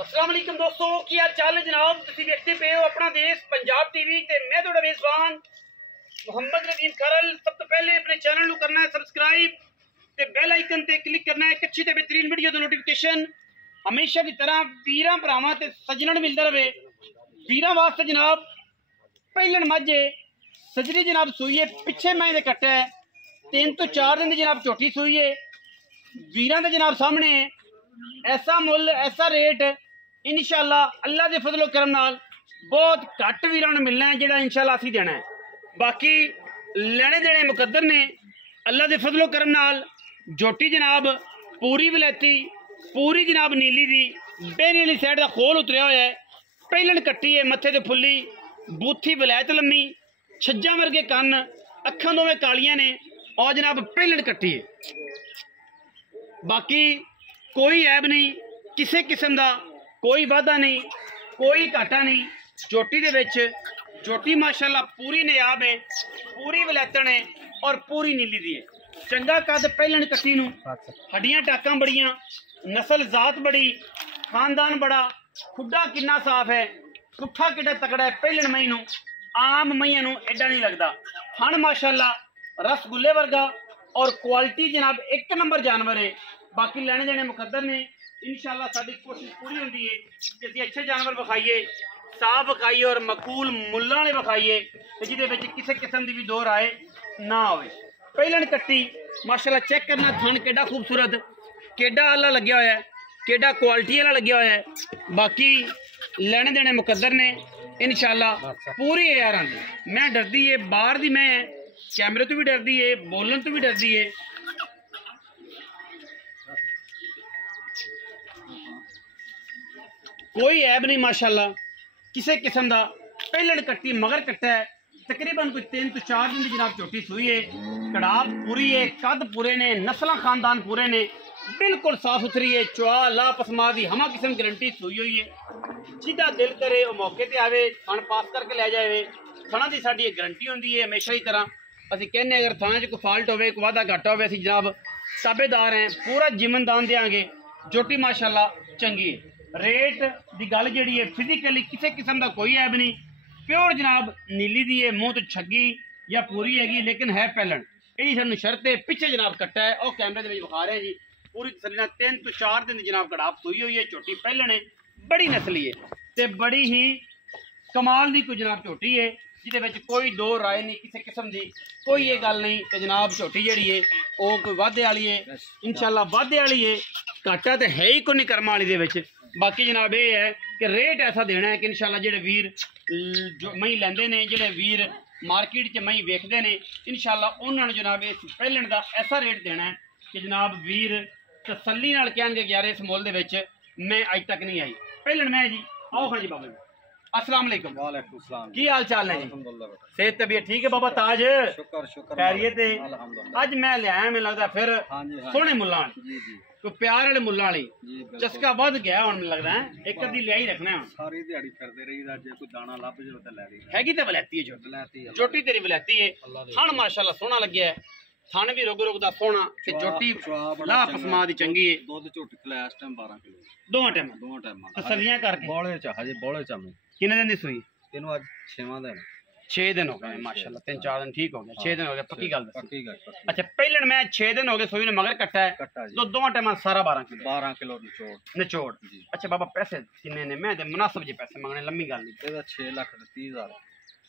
अस्सलाम वालेकुम दोस्तों, की हाल चाल है जनाब। तुसीं देखते पे हो अपना देश पंजाब टीवी ते मैं तुहाडा मेज़बान मोहम्मद नदीम खरल। सब तो पहले अपने चैनल नूं करना है सबसक्राइब ते बेल आइकन ते क्लिक करना है। एक अच्छी ते बेहतरीन वीडियो दा नोटिफिकेशन हमेशा की तरह वीरां भरावां ते सज्जणां नूं मिलदा रहे। वीरां वास्ते जनाब पहलन मझ सजरी जनाब सूई है, पिछे मैं दे कट्टा है 3 तो 4 दिन दी जनाब झोटी सूई है। वीरां दे जनाब सामने ऐसा मुल ऐसा रेट इंशाअल्लाह अल्लाह के फजलो करम नाल बहुत घट वीरां नूं मिलना है, जिहड़ा इंशाअल्लाह असीं देना है। बाकी लेने देने मुकद्दर ने अल्लाह के फजलो करम नाल। झोटी जनाब पूरी वलैती पूरी जनाब नीली दी बेनी वाली साइड का खोल उतरिया होया है। पहलन कट्टी है, मत्थे ते फुल्ली, बूथी वलैत लम्मी, छज्जा वर्गे कन्न, अखां दोवें कालियां ने और जनाब पहलन कट्टी है। बाकी कोई ऐब नहीं, किसी किस्म का कोई वाधा नहीं, कोई घाटा नहीं। झोटी दे विच झोटी माशाअल्लाह पूरी नियाब है, पूरी वलैतन है और पूरी नीली दी है। चंगा कद पहलन कट्टी नूं, हड्डियां टाकां बड़ियां, नस्ल जात बड़ी, खानदान बड़ा, खुड्डा किन्ना साफ है, पुट्ठा किड्डा तकड़ा है। पहलन मई नूं आम मईयां नूं एडा नहीं लगदा। थण माशाअल्लाह रसगुल्ले वर्गा और क्वालिटी जनाब एक नंबर जानवर है। बाकी लेने देने मुकद्दर ने इंशाअल्लाह। साडी कोशिश पूरी होंदी है कि असीं अच्छे जानवर विखाइए, साफ विखाइए और मकूल मुल्लां वाले विखाइए जिहदे विच किसी किस्म की भी दो राय ना होवे। पहलन कट्टी माशाअल्लाह चेक करना, थन केडा खूबसूरत, केडा आला लग्या होया है, केडा क्वालिटी वाला लग्या होया है। बाकी लेने देने मुकद्दर ने इंशाअल्लाह। पूरी यारां दी मैं डरदी है, बाहर दी मैं कैमरे तो भी डरदी है, बोलन तो भी डरदी है। कोई ऐब नहीं माशाअल्लाह किसी किस्म का। पहलन कट्टी मगर कट्टा है, तकरीबन कोई 3 तो 4 दिन की जनाब झोटी सूई है। कड़ाप पूरी है, कद पूरे ने, नस्ल खानदान पूरे ने, बिल्कुल साफ सुथरी है। चुआ ला पसमा की हमा किस्म गारंटी सूई हुई है। जिदा दिल करे वो मौके पर आवे, थन पास करके लै जाए। थना की साड़ी एक गारंटी होंगी है हमेशा की तरह। असीं कहने अगर थाना च कोई फॉल्ट होवे, कोई वाधा घाटा होवे, असीं जनाब ताबेदार हैं, पूरा जिम्मेदान देंगे। झोटी माशाअल्लाह चंगी है। रेट की गल जी है फिजिकली किसी किस्म का कोई ऐब नहीं। प्योर जनाब नीली दी है, मुँह तो छगी या पूरी हैगी, लेकिन है पहलन। यही सानू शर्त है। पिछे जनाब कट्टा है और कैमरे के विखा रहे हैं जी। पूरी तसली 3 तो 4 दिन जनाब कड़ाप सूई हुई है। झोटी पहलन है, बड़ी नस्ली है तो बड़ी ही कमाल की कोई जनाब झोटी है, जिहदे कोई दो राय नहीं, किसी किस्म की कोई ये गल नहीं कि जनाब झोटी जी है वो कोई वाधे वाली है। इंशाअल्लाह वाधे वाली है, घाटा तो है ही कोई नहीं कर्मा वाली दे। बाकी जनाब ये है कि रेट ऐसा देना है कि इंशाअल्लाह जेडे वीर जो मई लेंदे ने, जेडे वीर मार्केट च मई वेखदे ने, इंशाअल्लाह उन्होंने जनाब इस पहलन का ऐसा रेट देना है कि जनाब वीर तसल्ली नाल कहणगे कि यार इस मुल दे विच मैं अज तक नहीं आई। पहलन मैं जी आओ खां जी बाबा जी। अस्सलाम वालेकुम। वालेकुम सलाम। की हाल चाल है जी? अल्हम्दुलिल्लाह। सेहत तबीयत ठीक है बाबा ताज? शुक्र शुक्र खैरियत है। अल्हम्दुलिल्लाह। अज मैं लिया मैनूं लगदा फिर सोहणे मुल्लां जी जी कोई प्यार वाले मुल्लां वाली जी बिल्कुल। चस्का वध गया हुण मैनूं लगदा है। एक अद्धी लिया ही रखना है। सारी दिहाड़ी फिरदे रहीदा, जे कोई दाना लभ जाए ते ले लईदा। हैगी तो वलैती है झोटी, वलैती है। झोटी तेरी वलैती है। अल्लाह दे थण माशाअल्लाह सोहना लग्या है, थण भी रुक रुक दा सोहना ते झोटी ला पसमा दी चंगी है। दुध झोटी खला इस टाइम 12 किलो दोवां टाइम दोवां टाइम तसल्लियां करके। बौले च हजे बौले च मैं किन्ने दिन दी सूई? तेनों आज 6वां दिन 6 दिन हो गए माशाअल्लाह। 3-4 दिन ठीक हो गया, 6 दिन हो गए पक्की गल दस। पक्की गल पक्की। अच्छा पहलन मैं 6 दिन हो गए सूई ने मगर कट्टा है कट्टा जी तो दोवां टाइम सारा 12 किलो 12 किलो निचोड़ निचोड़। जी। अच्छा बाबा पैसे किन्ने ने? मैं ते मुनासिब जे पैसे मंगने, लम्मी गल नहीं। ਇਹਦਾ 6,30,000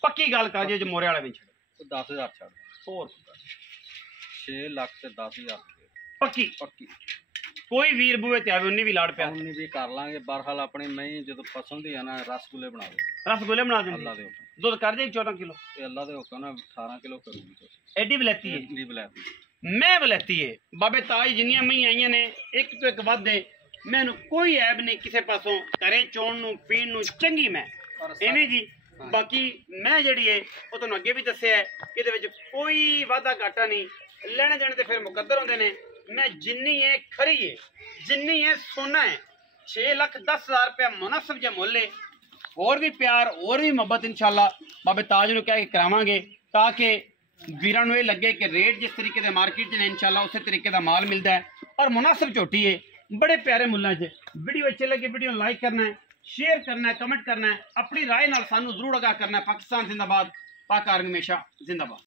पक्की गल कर जो मोरे वाले भी छड़े ਉਹ 10,000 ਛੱਡ और 6 ਲੱਖ ਤੇ 10,000 पक्की ਪੱਕੀ। कोई वीर बुए ते आवे उन्नी भी लाड़ प्यार ਉਨੀ ਵੀ ਕਰ ਲਾਂਗੇ। ਬਰਹਾਲ ਆਪਣੀ ਮੈਂ ਜਦੋਂ ਪਸੰਦ ਹੀ ਆ ਨਾ ਰਸਗੁੱਲੇ ਬਣਾ ਦੇ रसगुल्ले बना ਅੱਲਾ देंगे। ਦੇ ਹੁਕਮ। दूध कर दे 14 किलो। ਤੇ ਅੱਲਾ ਦੇ ਹੁਕਮ ਨਾਲ 18 ਕਿਲੋ ਕਰੂਗੀ ਤੁਸੀਂ एडी वलैती है, ਦੀ ਬਲੈਤੀ। मैं वलैती है। बाबे ताज जिन्नियां मई आईयां ने एक तो एक वध है। मैनू कोई ऐब नहीं किसी पासों, घरे चोण नूं पीण नूं चंगी मैं इवें जी। बाकी मैं जिहड़ी है वो तुहानूं अगे भी दस्सिया है कि इहदे विच कोई वाधा घाटा नहीं। लेने देने ते फिर मुकद्दर होंदे ने। मैं जिन्नी है खरी है, जिन्नी है सोना है। 6,10,000 रुपया मुनासिब जिहा मुल है। और भी प्यार और भी मोहब्बत इंशाअल्लाह बाबे ताज नूं कह के करावांगे, ताकि वीरां नूं ये लगे कि रेट जिस तरीके दे मार्केट च ने इंशाअल्लाह उस तरीके का माल मिलता है और मुनासिब झोटी है। बड़े प्यारे मुल्लां च। वीडियो अच्छे लगे वीडियो लाइक करना है, शेयर करना है, कमेंट करना है, अपनी राय नाल सानू जरूर आगाह करना है। पाकिस्तान जिंदाबाद, पाक आर्मी हमेशा जिंदाबाद।